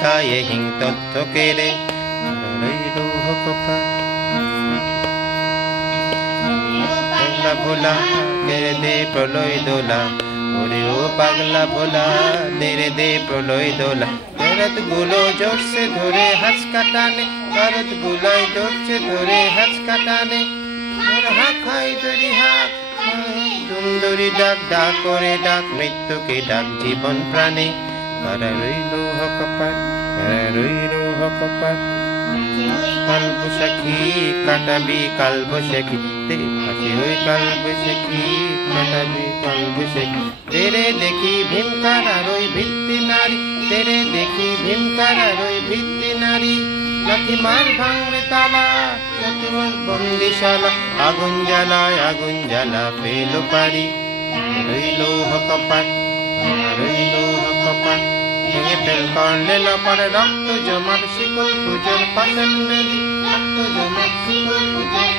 শিখায় হিং তথ্য কেড়ে লৌহ কপাট ভোলা কেড়ে দে প্রলয় দোলা ওরে ও পাগলা ভোলা তেরে দে প্রলয় দোলা দরদ গুলো জোরসে ধরে হাঁচ কাটানে দরদ গুলোয় জোরসে ধরে হাঁচ কাটানে হাঁক হাই দড়ি হাঁক সুন্দরী ডাক ডাক করে ডাক মৃত্যুকে ডাক জীবন প্রাণে কারা রইল হকপাট কারা রইল হকপাট কাল বৈশাখী কাটাবি কাল বৈশাখী হাসি ওই কাল বৈশাখী কাটাবি কাল বৈশাখী তেরে দেখি ভীমকার আর ওই ভিত্তি নারী তেরে দেখি ভীমকার আর ওই ভিত্তি নারী লাঠি মার ভাঙরে তালা চতুর বন্দিশালা আগুন জ্বালা ফেল পারি রইল হকপাট রইল হকপাট ভেঙে ফেল করলে লপার রক্ত জমার শিকল পুজোর পাশন বেদি রক্ত জমার শিকল পুজোর